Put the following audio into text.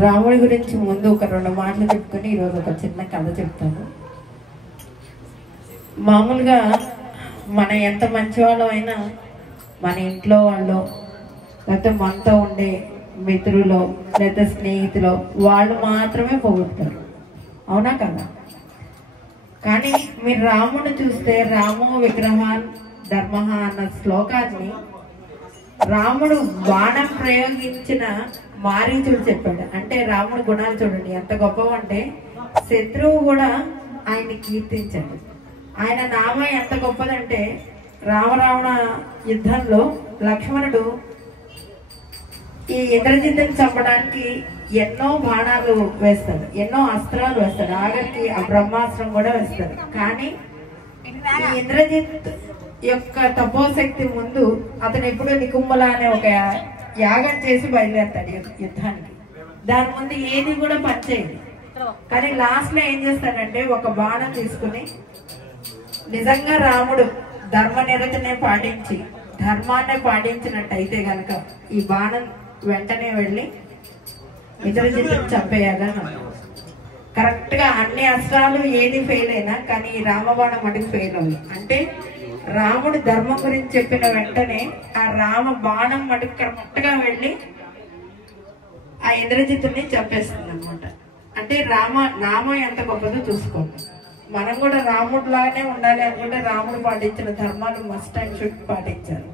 రాముడి గురించి ముందు ఒక 2 మాటలు చెప్పుకొని ఈరోజు ఒక చిన్న కథ చెప్తాను. మామూలుగా మన ఎంత మంచివాళ్ళం అయినా మన ఇంట్లో వాళ్ళు లేకపోతే మనతో ఉండే మిత్రులు లేదా స్నేహితులు వాళ్ళు మాత్రమే పొగుడుతారు, అవునా కదా? కానీ మీరు రాముడిని చూస్తే రామో విగ్రహాన్ ధర్మ అన్న శ్లోకాన్ని రాముడు బాణం ప్రయోగించిన మారీచుడు చెప్పాడు. అంటే రాముడి గుణాలు చూడండి ఎంత గొప్పవంటే శత్రువు కూడా ఆయన్ని కీర్తించాడు. ఆయన నామం ఎంత గొప్పదంటే రామరావణ యుద్ధంలో లక్ష్మణుడు ఈ ఇంద్రజిత్తుని చంపడానికి ఎన్నో బాణాలు వేస్తాడు, ఎన్నో అస్త్రాలు వేస్తాడు, ఆఖరికి ఆ బ్రహ్మాస్త్రం కూడా వేస్తాడు. కానీ ఈ ఇంద్రజిత్ యొక్క తపోశక్తి ముందు అతను ఎప్పుడూ నికుంభల అనే ఒక యాగం చేసి బయలుదేరతాడు యుద్ధానికి. దాని ముందు ఏది కూడా పనిచేయదు. కానీ లాస్ట్ లో ఏం చేస్తాడంటే ఒక బాణం తీసుకుని నిజంగా రాముడు ధర్మ నిరతనే పాటించి ధర్మాన్ని పాటించినట్టయితే గనక ఈ బాణం వెంటనే వెళ్ళి ఇంద్రజిత్తుని చంపేయాలని కరెక్ట్ గా అన్ని అస్త్రాలు ఏది ఫెయిల్ అయినా కానీ ఈ రామబాణం మటుకు ఫెయిల్ అవ్వాలి. అంటే రాముడు ధర్మం గురించి చెప్పిన వెంటనే ఆ రామ బాణం మటుకు కరెక్ట్ గా వెళ్ళి ఆ ఇంద్రజిత్తుని చంపేస్తుంది అనమాట. అంటే నామం ఎంత గొప్పదో చూసుకోండి. మనం కూడా రాముడు లాగానే ఉండాలి అనుకుంటే రాముడు పాటించిన ధర్మాలు మస్ట్ అండ్ షుడ్ పాటించాలి.